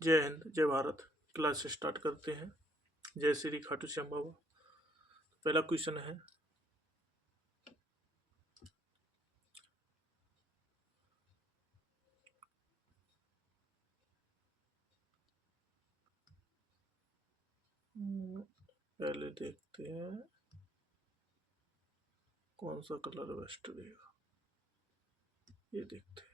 जय हिंद, जय Bharat. Class start करते हैं। जय श्री खाटू श्याम बाबा। पहला क्वेश्चन है, पहले देखते हैं कौन सा कलर बेस्ट रहेगा। ये देखते हैं,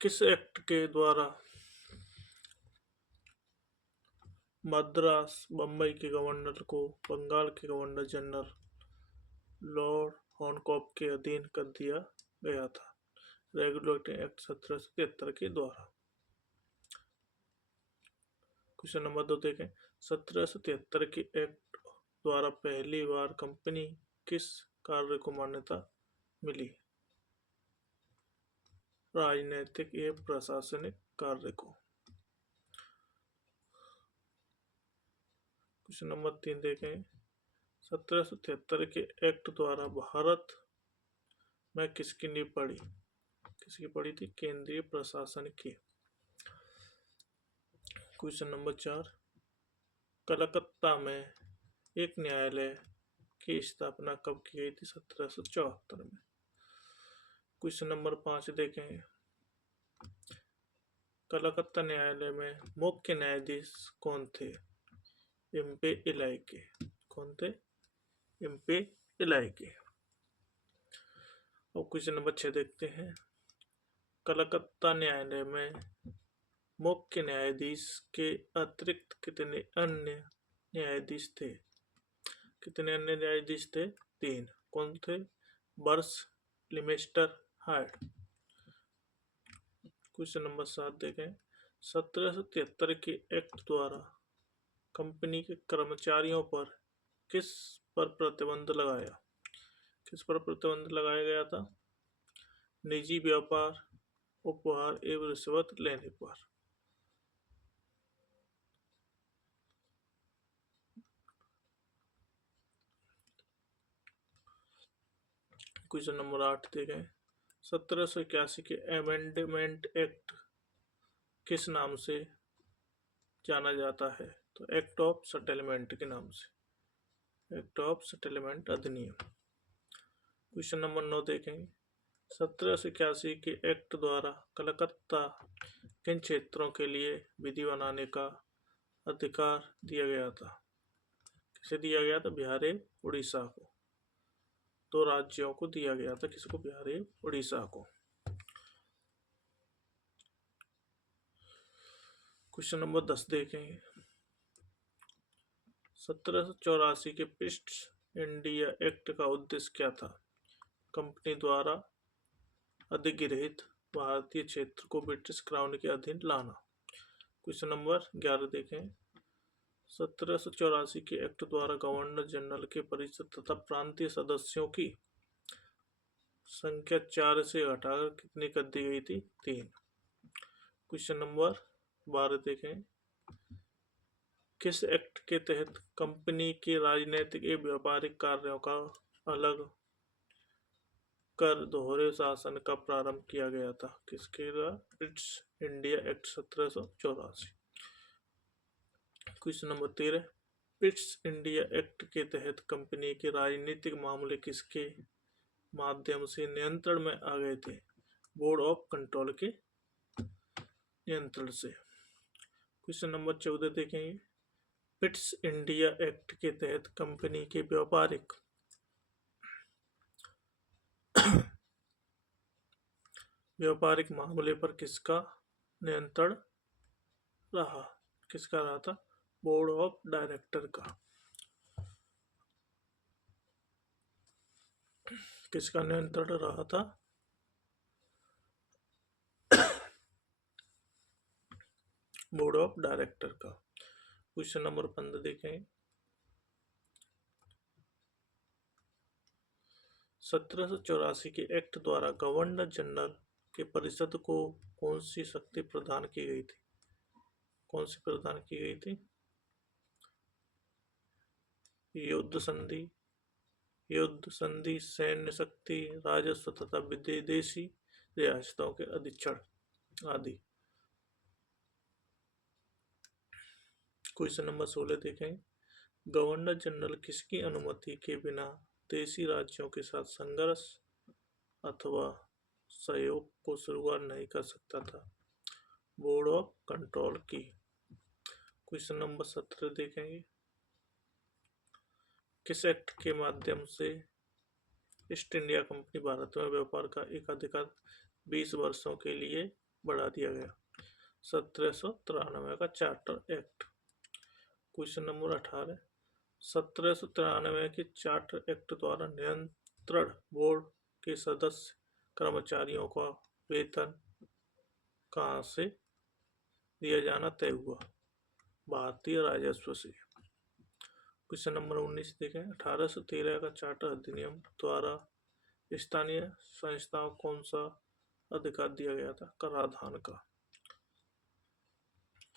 किस एक्ट के द्वारा मद्रास बम्बई के गवर्नर को बंगाल के गवर्नर जनरल लॉर्ड हॉनकॉक के अधीन कर दिया गया था? रेगुलेटिंग एक्ट 1773 के द्वारा। क्वेश्चन नंबर 2 देखें। 1773 के एक्ट द्वारा पहली बार कंपनी किस कार्य को मान्यता मिली? राजनैतिक एवं प्रशासनिक कार्य को। क्वेश्चन नंबर 3 देखें। 1773 के एक्ट द्वारा भारत में किसकी नींव पड़ी? किसकी पड़ी थी? केंद्रीय प्रशासन की। क्वेश्चन नंबर 4, कलकत्ता में एक न्यायालय की स्थापना कब की गई थी? 1774 में। क्वेश्चन नंबर 5 देखें। कलकत्ता न्यायालय में मुख्य न्यायाधीश कौन थे? इम्पे इलाइके। कौन थे? इम्पे इलाइके। और क्वेश्चन नंबर 6 देखते हैं। कलकत्ता न्यायालय में मुख्य न्यायाधीश के अतिरिक्त कितने अन्य न्यायाधीश थे? कितने अन्य न्यायाधीश थे? 3। कौन थे? बर्स, लिमेस्टर, हार्ड। क्वेश्चन नंबर 7 देखें। 1773 के एक्ट द्वारा कंपनी के कर्मचारियों पर किस पर प्रतिबंध लगाया? किस पर प्रतिबंध लगाया गया था? निजी व्यापार, उपहार एवं रिश्वत लेने पर। क्वेश्चन नंबर 8 देखें। 1781 के अमेंडमेंट एक्ट किस नाम से जाना जाता है? तो एक्ट ऑफ सेटलमेंट के नाम से। एक्ट ऑफ सेटलमेंट अधिनियम। क्वेश्चन नंबर 9 देखेंगे। 1781 के एक्ट द्वारा कलकत्ता किन क्षेत्रों के लिए विधि बनाने का अधिकार दिया गया था? किसे दिया गया था? बिहार एवं उड़ीसा को। 2 राज्यों को दिया गया था। किसको? बिहार एवं उड़ीसा को। क्वेश्चन नंबर 10 देखेंगे। 1784 के ईस्ट इंडिया एक्ट का उद्देश्य क्या था? कंपनी द्वारा अधिग्रहित भारतीय क्षेत्र को ब्रिटिश क्राउन के अधीन लाना। क्वेश्चन नंबर 11 देखें। 1784 के एक्ट द्वारा गवर्नर जनरल के परिषद तथा प्रांतीय सदस्यों की संख्या 4 से घटाकर कितनी कर दी गई थी? 3। क्वेश्चन नंबर 12 देखें। किस एक्ट के तहत कंपनी के राजनीतिक एवं व्यापारिक कार्यों का अलग कर दोहरे शासन का प्रारंभ किया गया था? किसके द्वारा? East India act 1784। Question number 13। East India act के तहत कंपनी के राजनीतिक मामले किसके माध्यम से नियंत्रण में आ गए थे? बोर्ड ऑफ कंट्रोल के नियंत्रण से। क्वेश्चन नंबर 14 देखेंगे। ईस्ट इंडिया एक्ट के तहत कंपनी के व्यापारिक मामले पर किसका नियंत्रण रहा? किसका रहा था? बोर्ड ऑफ डायरेक्टर का। किसका नियंत्रण रहा था? बोर्ड ऑफ डायरेक्टर का। क्वेश्चन नंबर 15 देखें। 1784 के एक्ट द्वारा गवर्नर जनरल के परिषद को कौन सी शक्ति प्रदान की गई थी? कौन सी प्रदान की गई थी? युद्ध संधि, सैन्य शक्ति, राजस्व तथा विदेशी रियासतों के अधीक्षण आदि। क्वेश्चन नंबर 16 देखें। गवर्नर जनरल किसकी अनुमति के बिना देशी राज्यों के साथ संघर्ष अथवा सहयोग को शुरुआत नहीं कर सकता था? बोर्ड ऑफ कंट्रोल की। क्वेश्चन नंबर 17 देखेंगे। किस एक्ट के माध्यम से ईस्ट इंडिया कंपनी भारत में व्यापार का एकाधिकार 20 वर्षों के लिए बढ़ा दिया गया? 1793 का चार्टर एक्ट। Question number 18। 1793 के चार्टर एक्ट द्वारा नियंत्रण बोर्ड के सदस्य कर्मचारियों का वेतन कहाँ से दिया जाना तय हुआ? भारतीय राजस्व से। क्वेश्चन नंबर 19 देखें। 1813 का चार्टर अधिनियम द्वारा स्थानीय संस्थाओं को कौन सा अधिकार दिया गया था? कराधान का।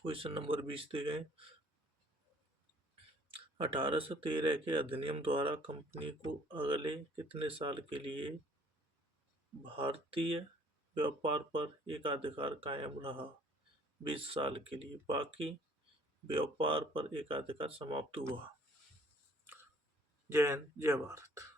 क्वेश्चन नंबर 20 देखें। 1813 के अधिनियम द्वारा कंपनी को अगले कितने साल के लिए भारतीय व्यापार पर एकाधिकार कायम रहा? 20 साल के लिए। बाकी व्यापार पर एकाधिकार समाप्त हुआ। जय हिंद, जय भारत।